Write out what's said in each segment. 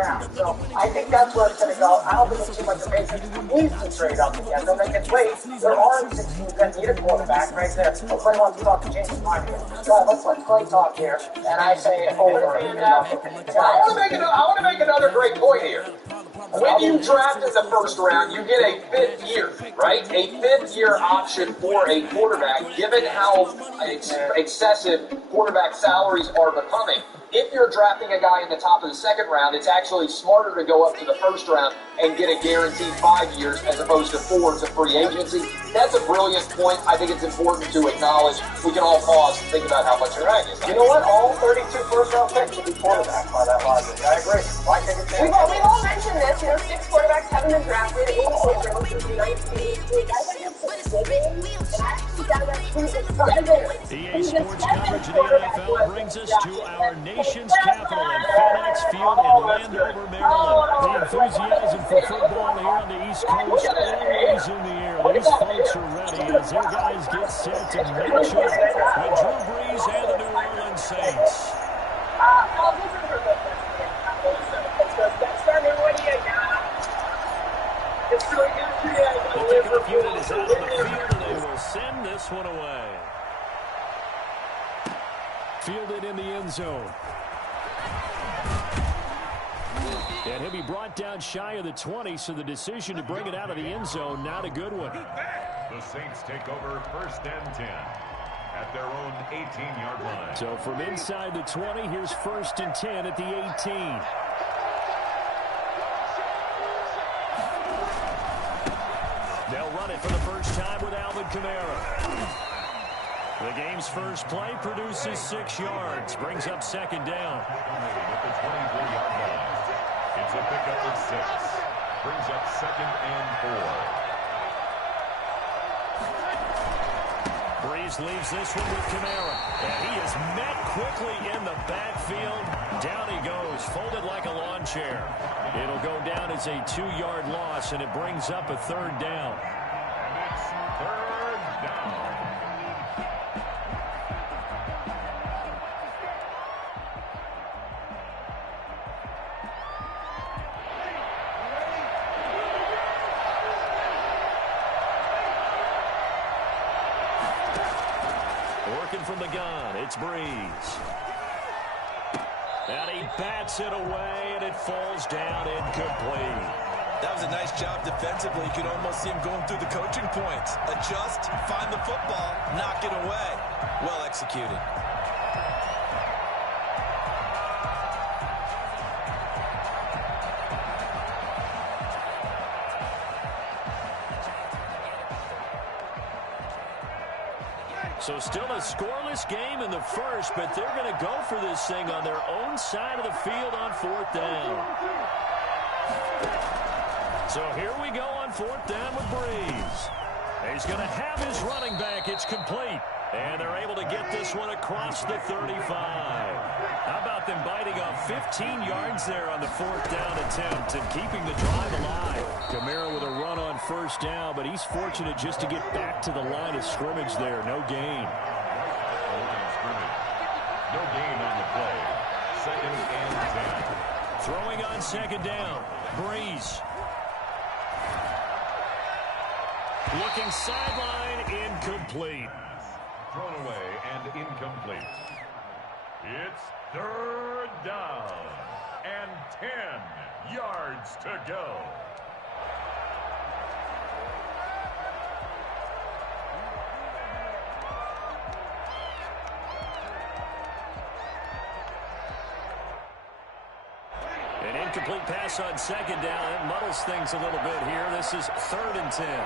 round. So I think that's where it's going to go. I don't think it's too much of a needs to trade up again. So they can wait. There are 6 teams that need a quarterback right there. So Clay wants to talk to James Harden. So let's let Clay talk here. And I say over. I want to make another great point here. When you draft in the first round, you get a 5th year, right? A 5th year option for a quarterback, given how excessive quarterback salaries are becoming. If you're drafting a guy in the top of the 2nd round, it's actually smarter to go up to the 1st round and get a guaranteed 5 years as opposed to 4 to free agency. That's a brilliant point. I think it's important to acknowledge. We can all pause and think about how much you're at. You know what? All 32 first-round picks should be quarterbacks by that logic. I agree. Why take a chance? We've all mentioned this. 6 quarterbacks haven't been drafted. 8 quarterbacks since 1988. I think it's giving, and I actually got that who's the president. EA Sports coverage of the NFL brings us to our nation's capital at FedEx Field in Landover, Maryland. The enthusiasm for football here on the East Coast always in the air. These folks are ready as their guys get set to match up with Drew Brees and the New Orleans Saints. The kickoff unit is out of the field, and they will send this one away. Fielded in the end zone. And he'll be brought down shy of the 20, so the decision to bring it out of the end zone, not a good one. The Saints take over 1st and 10 at their own 18-yard line. So from inside the 20, here's 1st and 10 at the 18. They'll run it for the first time with Alvin Kamara. The game's first play produces 6 yards, brings up 2nd down. At the 24-yard line. It's a pickup of 6. Brings up 2nd and 4. Brees leaves this one with Kamara. And he is met quickly in the backfield. Down he goes, folded like a lawn chair. It'll go down as a 2-yard loss, and it brings up a 3rd down. And it's 3rd down. Working from the gun, it's Brees. And he bats it away, and it falls down incomplete. That was a nice job defensively. You could almost see him going through the coaching points. Adjust, find the football, knock it away. Well executed. So still a scoreless game in the first, but they're going to go for this thing on their own side of the field on 4th down. So here we go on 4th down with Brees. He's going to have his running back. It's complete. And they're able to get this one across the 35. How about them biting off 15 yards there on the 4th down attempt and keeping the drive alive? Kamara with a run on 1st down, but he's fortunate just to get back to the line of scrimmage there. No gain. No gain on the play. 2nd and 10. Throwing on 2nd down. Brees. Looking sideline, incomplete. Thrown away and incomplete. It's 3rd down and 10 yards to go. An incomplete pass on 2nd down. It muddles things a little bit here. This is 3rd and 10.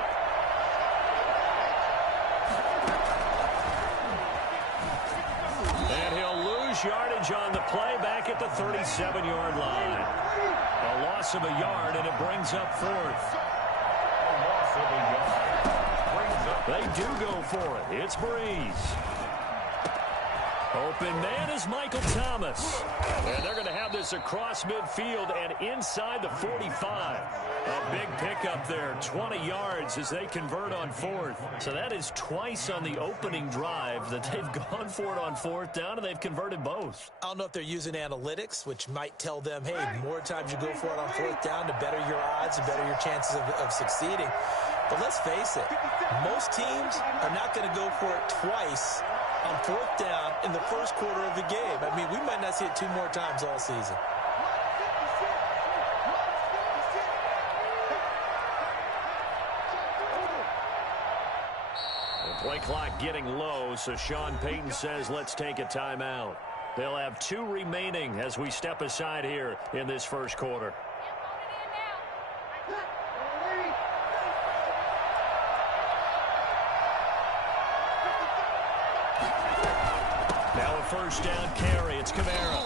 Yardage on the play back at the 37-yard line. A loss of a yard, and it brings up 4th. A loss of a yard. Brings up. They do go for it. It's Brees. Open man is Michael Thomas. And they're going to have this across midfield and inside the 45. A big pickup there, 20 yards as they convert on fourth. So that is twice on the opening drive that they've gone for it on fourth down, and they've converted both. I don't know if they're using analytics, which might tell them, hey, the more times you go for it on fourth down, the better your odds, the better your chances of succeeding. But let's face it, most teams are not going to go for it twice on fourth down in the first quarter of the game. I mean, we might not see it 2 more times all season. The play clock getting low, so Sean Payton says let's take a timeout. They'll have 2 remaining as we step aside here in this first quarter. Now a first down carry. It's Kamara.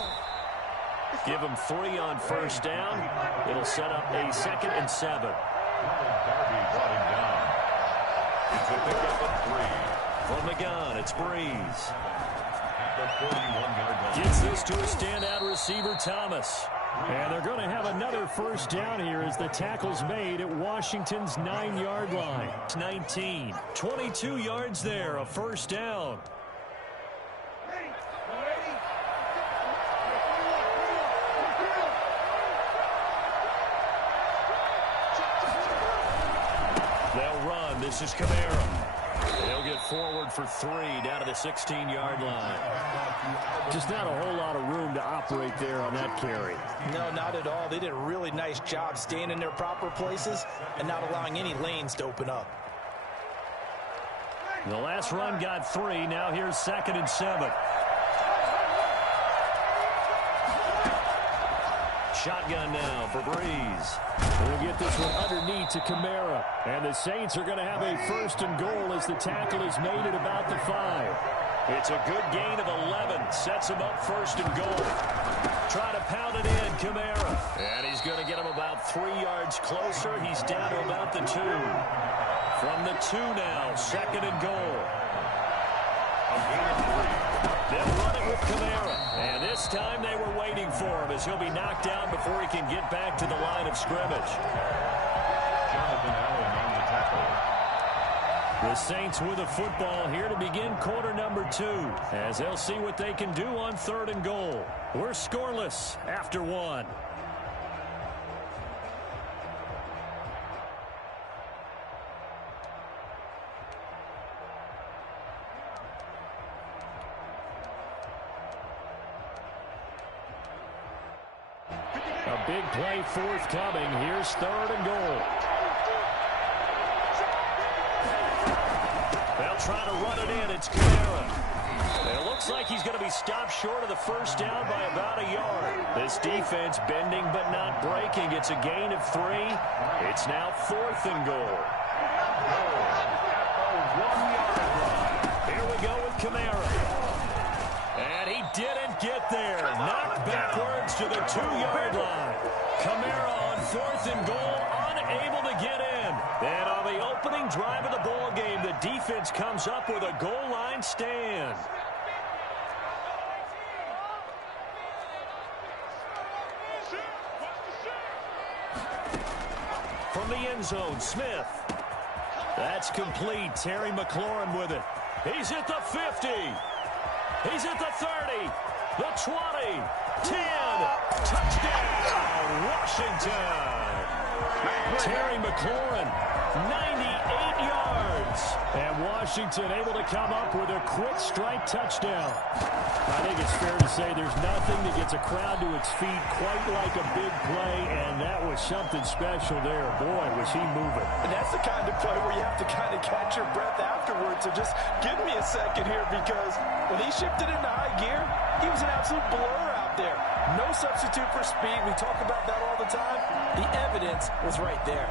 Give him 3 on first down. It'll set up a 2nd and 7. Darby brought him down. It's a pickup of 3. From the gun, it's Breeze. At the 41-yard line. Gets this to a standout receiver, Thomas. And they're going to have another first down here as the tackle's made at Washington's 9-yard line. It's 19. 22 yards there, a first down. They'll run. This is Kamara. They'll get forward for 3 down to the 16-yard line. Just not a whole lot of room to operate there on that carry. No, not at all. They did a really nice job staying in their proper places and not allowing any lanes to open up. The last run got 3. Now here's 2nd and 7. Shotgun now for Breeze. We'll get this one underneath to Kamara. And the Saints are going to have a 1st and goal as the tackle is made at about the 5. It's a good gain of 11. Sets him up 1st and goal. Try to pound it in, Kamara. And he's going to get him about 3 yards closer. He's down to about the 2. From the 2 now, 2nd and goal. They'll run it with Kamara. And this time they were waiting for him as he'll be knocked down before he can get back to the line of scrimmage. Jonathan Allen on the tackle. The Saints with the football here to begin quarter number 2 as they'll see what they can do on 3rd and goal. We're scoreless after 1. A big play forthcoming. Here's 3rd and goal. They'll try to run it in. It's Kamara. It looks like he's going to be stopped short of the first down by about a yard. This defense bending but not breaking. It's a gain of 3. It's now 4th and goal. Here we go with Kamara. And he didn't get there. Knocked backwards to the 2-yard line. Kamara on 4th and goal, unable to get in. And on the opening drive of the ball game, the defense comes up with a goal line stand. From the end zone, Smith. That's complete. Terry McLaurin with it. He's at the 50. He's at the 30, the 20, 10, touchdown, Washington. Terry McLaurin, 98 yards. And Washington able to come up with a quick strike touchdown. I think it's fair to say there's nothing that gets a crowd to its feet quite like a big play, and that was something special there. Boy, was he moving. And that's the kind of play where you have to kind of catch your breath afterwards. So just give me a second here, because when he shifted into high gear, he was an absolute blur out there. No substitute for speed. We talk about that all the time. The evidence was right there.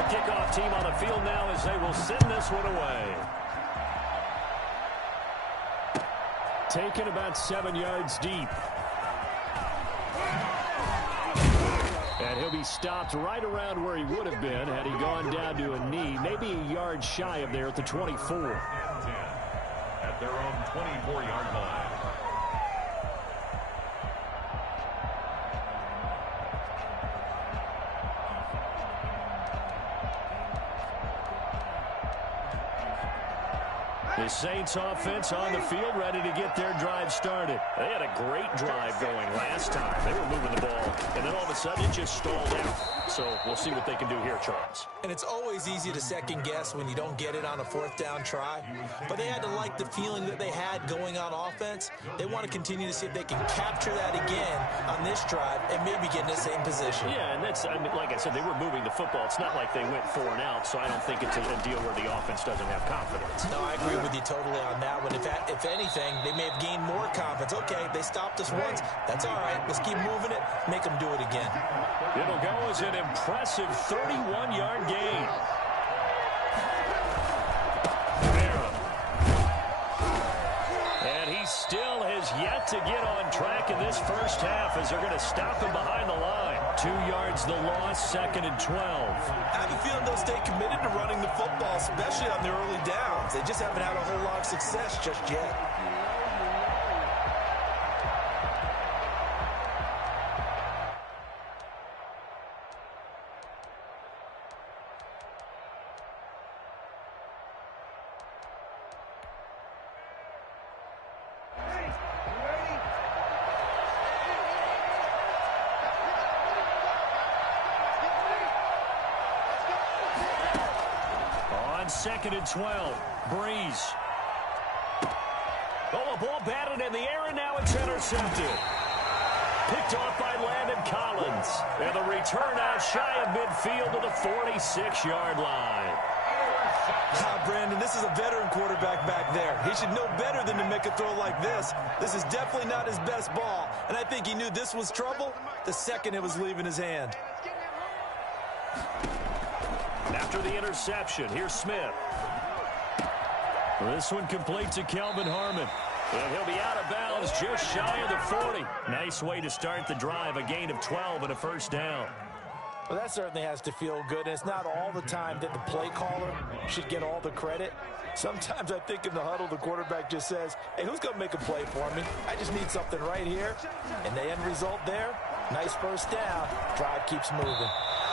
The kickoff team on the field now as they will send this one away. Taken about 7 yards deep. And he'll be stopped right around where he would have been had he gone down to a knee, maybe a yard shy of there at the 24. At their own 24-yard line. The Saints offense on the field, ready to get their drive started. They had a great drive going last time. They were moving the ball, and then all of a sudden it just stalled out. So we'll see what they can do here, Charles. And it's always easy to second guess when you don't get it on a fourth down try. But they had to like the feeling that they had going on offense. They want to continue to see if they can capture that again on this drive and maybe get in the same position. Yeah, and that's, I mean, like I said, they were moving the football. It's not like they went 4 and out, so I don't think it's a deal where the offense doesn't have confidence. No, I agree with you totally on that one. If anything, they may have gained more confidence. Okay, they stopped us once. That's all right. Let's keep moving it. Make them do it again. It'll go as an impressive 31-yard gain. And he still has yet to get on track in this first half as they're going to stop him behind the line. 2 yards the loss, 2nd and 12. I have a feeling they'll stay committed to running the football, especially on their early downs. They just haven't had a whole lot of success just yet. On 2nd and 12, Breeze. Oh, a ball batted in the air, and now it's intercepted. Picked off by Landon Collins. And the return out shy of midfield to the 46-yard line. Brandon, this is a veteran quarterback back there. He should know better than to make a throw like this. This is definitely not his best ball, and I think he knew this was trouble the second it was leaving his hand. After the interception, here's Smith. This one complete to Kelvin Harmon. And he'll be out of bounds just shy of the 40. Nice way to start the drive, a gain of 12 and a first down. Well, that certainly has to feel good, and it's not all the time that the play caller should get all the credit. Sometimes I think in the huddle, the quarterback just says, hey, who's going to make a play for me? I just need something right here. And the end result there, nice first down. Drive keeps moving.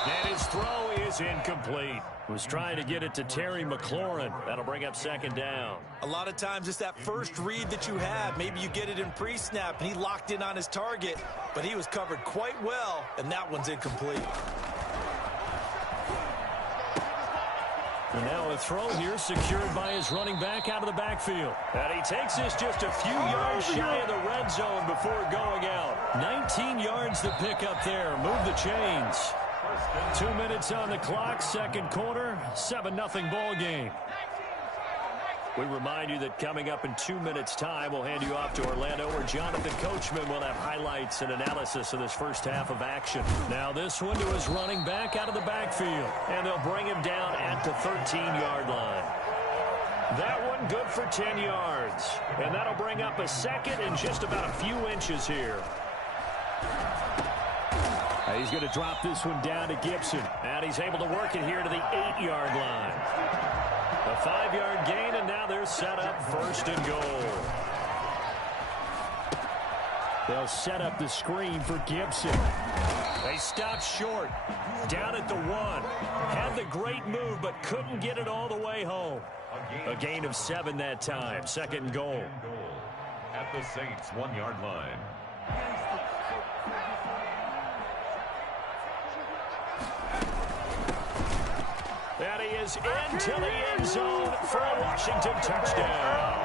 And his throw is incomplete. Was trying to get it to Terry McLaurin. That'll bring up 2nd down. A lot of times it's that first read that you have. Maybe you get it in pre-snap, and he locked in on his target, but he was covered quite well, and that one's incomplete. And now a throw here secured by his running back out of the backfield. And he takes this just a few yards shy of the red zone before going out. 19 yards to pick up there. Move the chains. 2 minutes on the clock, 2nd quarter, 7-0 ball game. We remind you that coming up in 2 minutes' time, we'll hand you off to Orlando, where Jonathan Coachman will have highlights and analysis of this first half of action. Now this one to his running back out of the backfield, and they'll bring him down at the 13-yard line. That one good for 10 yards, and that'll bring up a 2nd and just about a few inches here. He's going to drop this one down to Gibson, and he's able to work it here to the 8-yard line. A 5-yard gain, and now they're set up 1st and goal. They'll set up the screen for Gibson. They stop short, down at the 1. Had the great move, but couldn't get it all the way home. A gain of 7 that time, 2nd and goal. At the Saints' 1-yard line. And he is into the end zone for a Washington touchdown.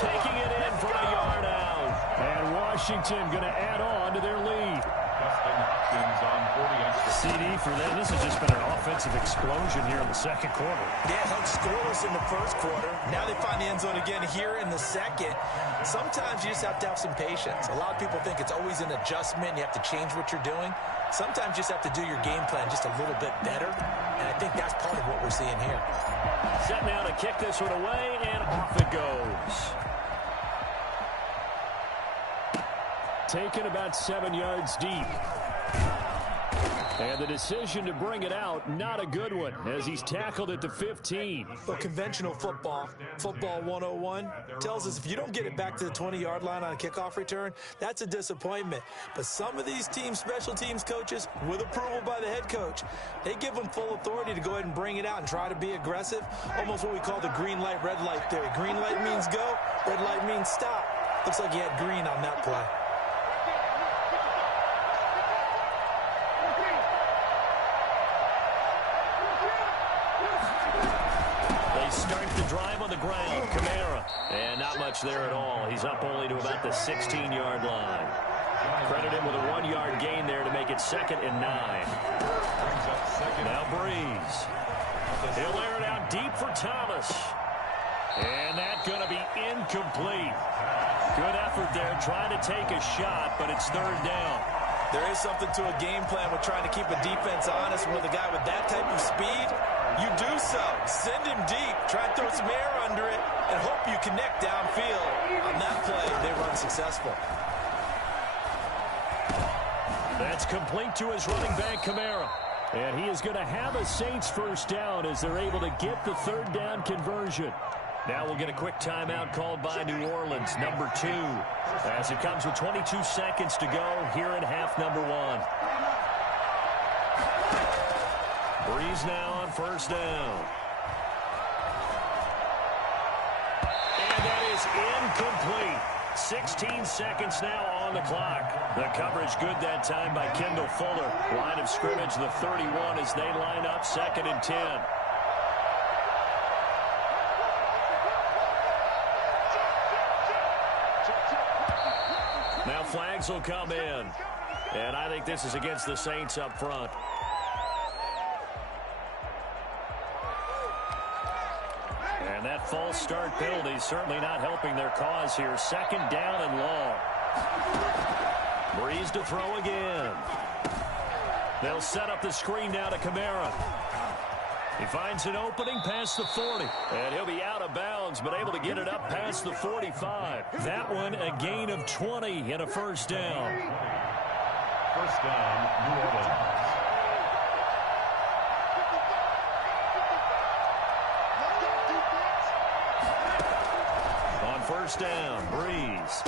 Taking it in from a yard out. And Washington going to add on to their lead. Justin Hopkins on 40 extra. CD for them. This has just been an offensive explosion here in the 2nd quarter. Yeah, held scoreless in the 1st quarter. Now they find the end zone again here in the 2nd. Sometimes you just have to have some patience. A lot of people think it's always an adjustment. You have to change what you're doing. Sometimes you just have to do your game plan just a little bit better. And I think that's part of what we're seeing here. Set now to kick this one away, and off it goes. Taken about 7 yards deep. And the decision to bring it out, not a good one, as he's tackled at the 15. But conventional football 101, tells us if you don't get it back to the 20-yard line on a kickoff return, that's a disappointment. But some of these teams, special teams coaches, with approval by the head coach, they give them full authority to go ahead and bring it out and try to be aggressive, almost what we call the green light, red light theory. Green light means go, red light means stop. Looks like he had green on that play. Start the drive on the ground. Kamara. And not much there at all. He's up only to about the 16-yard line. Credit him with a 1-yard gain there to make it 2nd and 9. Now Breeze. He'll air it out deep for Thomas. And that's going to be incomplete. Good effort there trying to take a shot, but it's 3rd down. There is something to a game plan with trying to keep a defense honest. With a guy with that type of speed, you do so. Send him deep. Try and throw some air under it and hope you connect downfield. On that play, they run successful. That's complete to his running back, Kamara. And he is going to have a Saints 1st down as they're able to get the 3rd down conversion. Now we'll get a quick timeout called by New Orleans, number 2, as it comes with 22 seconds to go here in half number 1. Breeze now on 1st down. And that is incomplete. 16 seconds now on the clock. The coverage good that time by Kendall Fuller. Line of scrimmage, the 31 as they line up 2nd and 10. Now flags will come in. And I think this is against the Saints up front. And that false start penalty certainly not helping their cause here. 2nd down and long. Breeze to throw again. They'll set up the screen now to Kamara. He finds an opening past the 40. And he'll be out of bounds, but able to get it up past the 45. That one a gain of 20 and a 1st down. 1st down, New Orleans. On 1st down, Breeze.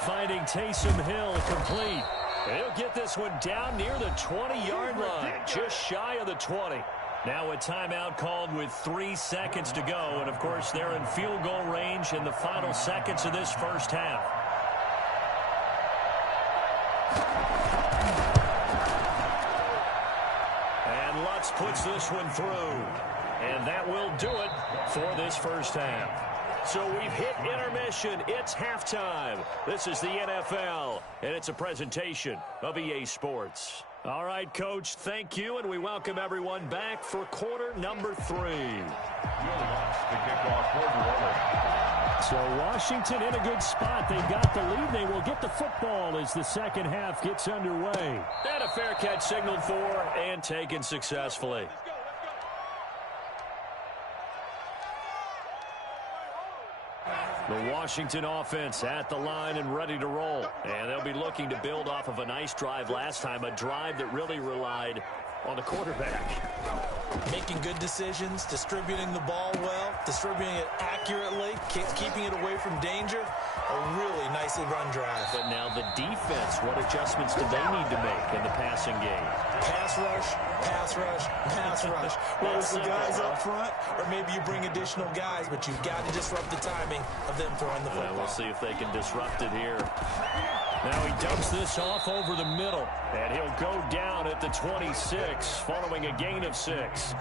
Finding Taysom Hill complete. He'll get this one down near the 20-yard line, just shy of the 20. Now a timeout called with 3 seconds to go. And, of course, they're in field goal range in the final seconds of this 1st half. And Lutz puts this one through. And that will do it for this 1st half. So we've hit intermission. It's halftime. This is the NFL, and it's a presentation of EA Sports. All right, Coach, thank you, and we welcome everyone back for quarter number 3. You'll watch the kickoff for New Orleans. So Washington in a good spot. They got the lead. They will get the football as the 2nd half gets underway. And a fair catch signaled for and taken successfully. The Washington offense at the line and ready to roll. And they'll be looking to build off of a nice drive last time, a drive that really relied on the quarterback. Making good decisions, distributing the ball well, distributing it accurately, keeping it away from danger. A really nicely run drive. But now the defense, what adjustments do they need to make in the passing game? Pass rush, pass rush, pass rush. Whether it's the guys up front, or maybe you bring additional guys, but you've got to disrupt the timing of them throwing the football. We'll see if they can disrupt it here. Now he dumps this off over the middle, and he'll go down at the 26, following a gain of 6.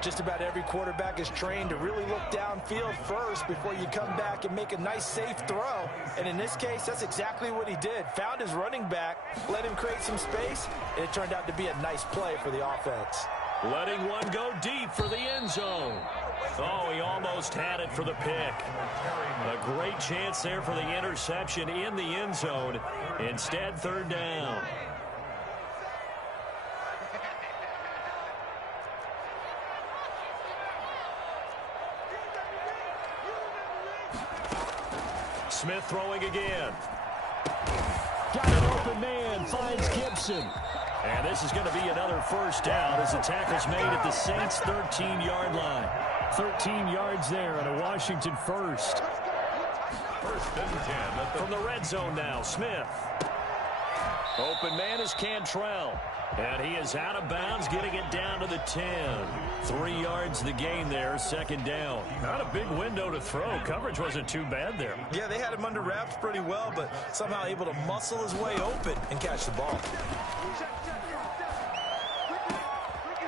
Just about every quarterback is trained to really look downfield first before you come back and make a nice, safe throw. And in this case, that's exactly what he did. Found his running back, let him create some space, and it turned out to be a nice play for the offense. Letting one go deep for the end zone. Oh, he almost had it for the pick. A great chance there for the interception in the end zone. Instead, 3rd down. Smith throwing again. Got an open man, finds Gibson. And this is going to be another first down as the tackle's made at the Saints' 13-yard line. 13 yards there on a Washington first. First and 10. From the red zone now, Smith. Open man is Cantrell. And he is out of bounds, getting it down to the 10. 3 yards the gain there, second down. Not a big window to throw. Coverage wasn't too bad there. Yeah, they had him under wraps pretty well, but somehow able to muscle his way open and catch the ball.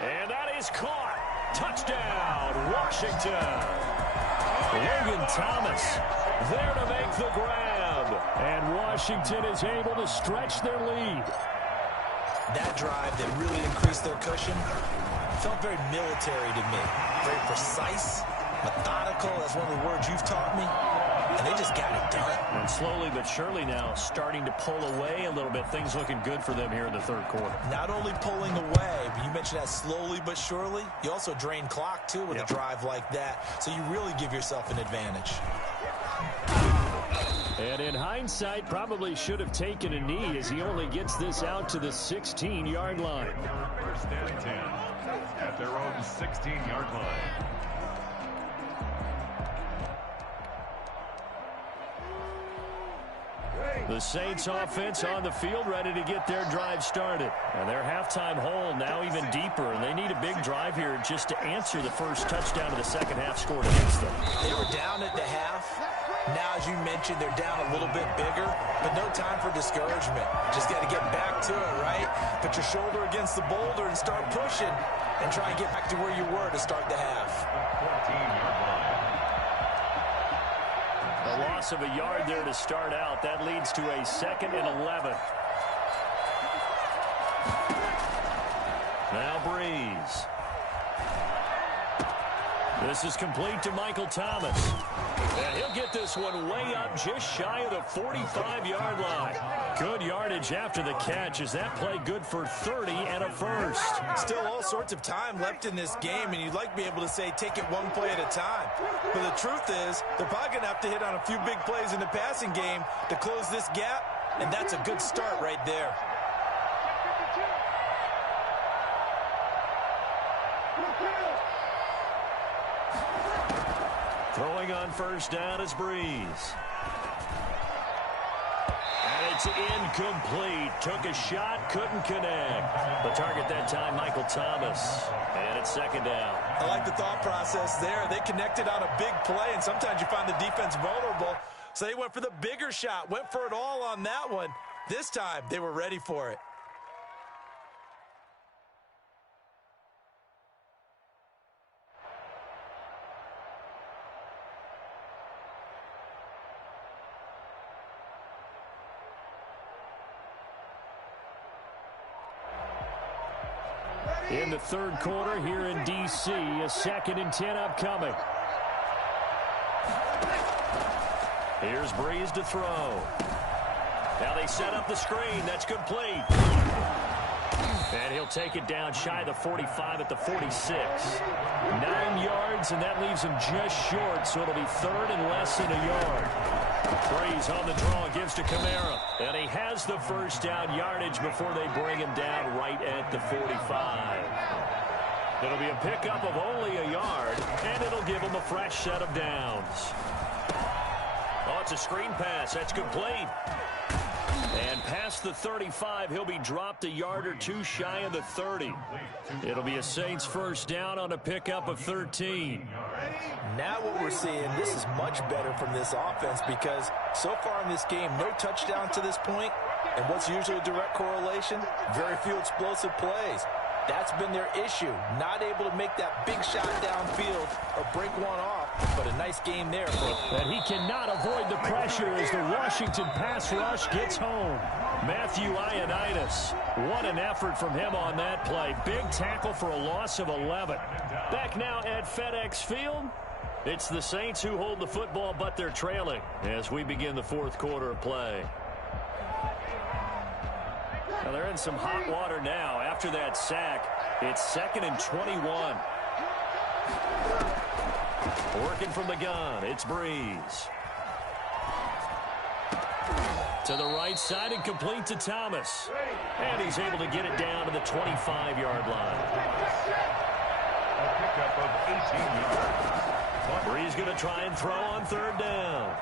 And that is caught. Touchdown, Washington. Logan Thomas there to make the grab. And Washington is able to stretch their lead. That drive that really increased their cushion felt very military to me. Very precise, methodical. That's one of the words you've taught me. And they just got it done. And slowly but surely now starting to pull away a little bit. Things looking good for them here in the third quarter. Not only pulling away, but you mentioned that slowly but surely. You also drain clock, too, with a drive like that. So you really give yourself an advantage. And in hindsight, probably should have taken a knee as he only gets this out to the 16-yard line. First and 10 at their own 16-yard line. The Saints offense on the field ready to get their drive started. And their halftime hole now even deeper. And they need a big drive here just to answer the first touchdown of the second half scored against them. They were down at the half. Now, as you mentioned, they're down a little bit bigger, but no time for discouragement. Just got to get back to it, right? Put your shoulder against the boulder and start pushing and try and get back to where you were to start the half. 14-yard line. A loss of a yard there to start out. That leads to a 2nd and 11. Now Breeze. This is complete to Michael Thomas. And he'll get this one way up just shy of the 45-yard line. Good yardage after the catch. Is that play good for 30 and a first? Still all sorts of time left in this game, and you'd like to be able to say take it one play at a time. But the truth is, they're probably going to have to hit on a few big plays in the passing game to close this gap, and that's a good start right there. Throwing on first down is Breeze. And it's incomplete. Took a shot, couldn't connect. The target that time, Michael Thomas. And it's second down. I like the thought process there. They connected on a big play, and sometimes you find the defense vulnerable. So they went for the bigger shot, went for it all on that one. This time, they were ready for it. In the third quarter here in D.C., a 2nd and 10 upcoming. Here's Breeze to throw. Now they set up the screen. That's complete. And he'll take it down shy of the 45 at the 46. 9 yards, and that leaves him just short, so it'll be 3rd and less than a yard. Breeze on the draw, gives to Kamara. And he has the first down yardage before they bring him down right at the 45. It'll be a pickup of only a yard, and it'll give him a fresh set of downs. Oh, it's a screen pass. That's complete. And past the 35, he'll be dropped a yard or two shy of the 30. It'll be a Saints first down on a pickup of 13. Now what we're seeing, this is much better from this offense because so far in this game, no touchdown to this point. And what's usually a direct correlation? Very few explosive plays. That's been their issue. Not able to make that big shot downfield or break one off, but a nice game there. And he cannot avoid the pressure as the Washington pass rush gets home. Matthew Ioannidis. What an effort from him on that play. Big tackle for a loss of 11. Back now at FedEx Field. It's the Saints who hold the football, but they're trailing as we begin the fourth quarter of play. Now they're in some hot water now. After that sack, it's 2nd and 21. Working from the gun, it's Breeze. To the right side and complete to Thomas. And he's able to get it down to the 25-yard line. A pickup of 18 yards. Bree's going to try and throw on third down.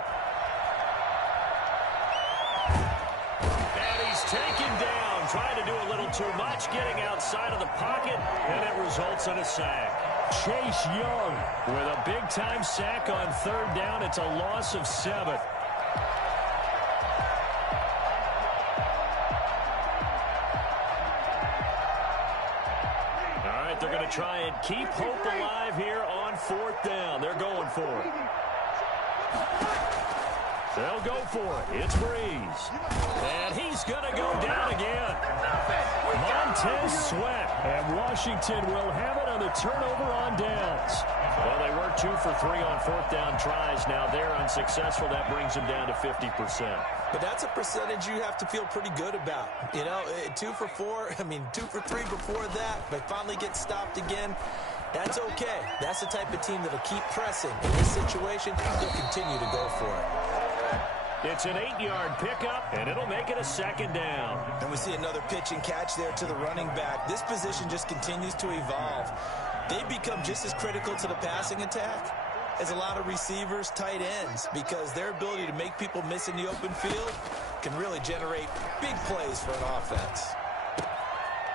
And he's taken down, trying to do a little too much, getting outside of the pocket, and it results in a sack. Chase Young with a big-time sack on third down. It's a loss of 7. They're going to try and keep hope alive here on fourth down. They're going for it. They'll go for it. It's Brees. And he's going to go down again. Montez Sweat. And Washington will have it on the turnover on downs. Well, they were 2 for 3 on fourth down tries. Now they're unsuccessful. That brings them down to 50%. But that's a percentage you have to feel pretty good about. You know, 2 for 4, 2 for 3 before that, but finally get stopped again. That's okay. That's the type of team that'll keep pressing. In this situation, they'll continue to go for it. It's an 8-yard pickup, and it'll make it a second down. And we see another pitch and catch there to the running back. This position just continues to evolve. They become just as critical to the passing attack as a lot of receivers, tight ends, because their ability to make people miss in the open field can really generate big plays for an offense.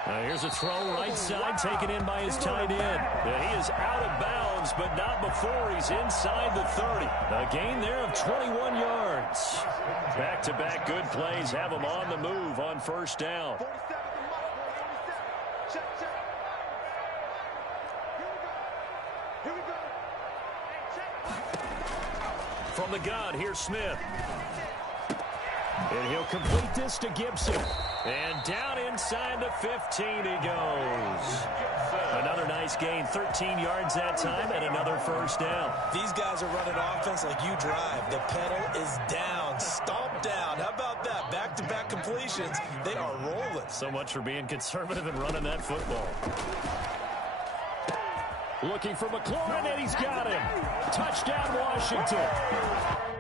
Here's a throw right side, taken in by his tight end. He is out of bounds, but not before he's inside the 30. A gain there of 21 yards. Back-to-back good plays have him on the move on first down. From the gun, here's Smith. And he'll complete this to Gibson. And down inside the 15 he goes. Another nice gain, 13 yards that time, and another first down. These guys are running offense like you drive. The pedal is down, stomp down. How about that? Back-to-back completions. They are rolling. So much for being conservative and running that football. Looking for McLaurin, and he's got him. Touchdown, Washington.